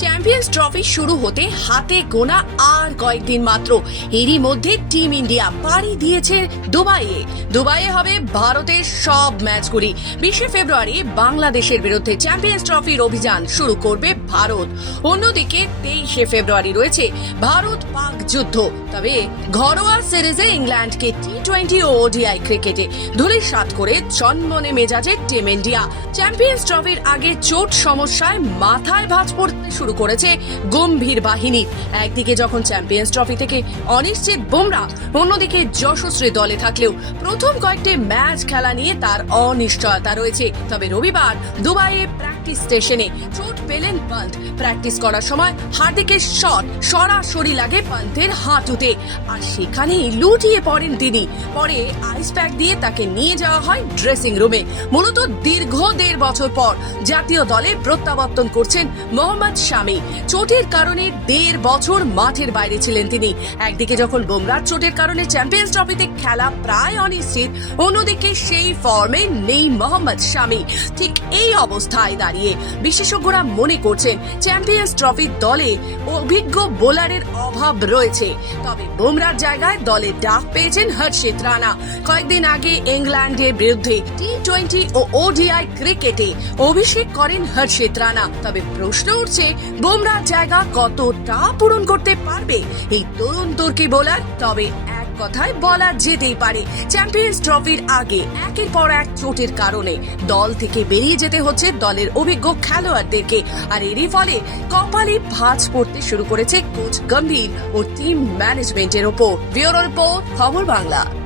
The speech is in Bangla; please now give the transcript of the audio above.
চ্যাম্পিয়ন্স ট্রফি শুরু হতে হাতে গোনা আর কয়েকদিন মাত্র। এরই মধ্যে টিম ইন্ডিয়া পাড়ি দিয়েছে দুবাইয়ে। দুবাইয়ে হবে ভারতের সব ম্যাচগুলি। বিশে ফেব্রুয়ারি বাংলাদেশের বিরুদ্ধে চ্যাম্পিয়ন্স ট্রফির অভিযান শুরু করবে ভারত। অন্যদিকে তেইশে ফেব্রুয়ারি রয়েছে ভারত পাক যুদ্ধ। তবে ঘরোয়া সিরিজে ইংল্যান্ডকে টি টোয়েন্টি ও ওডিআই ক্রিকেটে ধুলির সাত করে জন্মনে মেজাজে টিম ইন্ডিয়া চ্যাম্পিয়ন্স ট্রফির আগে চোট সমস্যায় মাথায় ভাঁজ পড়তে শুরু করেছে গম্ভীর বাহিনী। একদিকে যখন চ্যাম্পিয়ন্স ট্রফি থেকে অনিশ্চিত বুমরা, অন্যদিকে যশস্বী দলে থাকলেও প্রথম কয়েকটি ম্যাচ খেলা নিয়ে তার অনিশ্চয়তা রয়েছে। তবে রবিবার দুবাইয়ে প্র্যাকটিস স্টেশনে চোট পেলেন পান্ত প্র্যাকটিস করার সময় হার্দিকের শট সরাসরি লাগে পান্তের হাঁটুতে। আর সেখানেই লুটিয়ে পড়েন তিনি। পরে আইস প্যাক দিয়ে তাকে নিয়ে যাওয়া হয় ড্রেসিং রুমে। মূলত দীর্ঘ দেড় বছর পর জাতীয় দলে প্রত্যাবর্তন করছেন মোহাম্মদ শামি চোটের কারণে দেড় বছর মাঠের বাইরে ছিলেন তিনি। একদিকে যখন বুমরার চোটের কারণে চ্যাম্পিয়ন্স ট্রফিতে খেলা প্রায় অনিশ্চিত, অন্যদিকে সেই ফর্মে নেই মোহাম্মদ শামি ঠিক এই অবস্থায় দাঁড়িয়ে বিশেষজ্ঞরা মনে করছেন চ্যাম্পিয়ন্স ট্রফির দলে অভিজ্ঞ বোলারের অভাব রয়েছে। তবে বুমরার জায়গায় দলে ডাক পেয়েছেন হর্ষিত রানা। কয়েকদিন আগে ইংল্যান্ডের বিরুদ্ধে টি টোয়েন্টি ও ওডিআই ক্রিকেটে অভিষেক করেন হর্ষিত রানা। তবে প্রশ্ন উঠছে বুমরার জায়গা কতটা পূরণ করতে পারবে? এই তরুণ তুর্কি বোলার তবে এক কথায় বলা যেতেই পারে। চ্যাম্পিয়ন্স ট্রফির আগে একের পর এক চোটের কারণে দল থেকে বেরিয়ে যেতে হচ্ছে দলের অভিজ্ঞ খেলোয়াড়দেরকে। আর এরই ফলে কপালে ভাঁজ পড়তে শুরু করেছে কোচ গম্ভীর ও টিম ম্যানেজমেন্টের ওপর। ব্যুরো রিপোর্ট খবর বাংলা।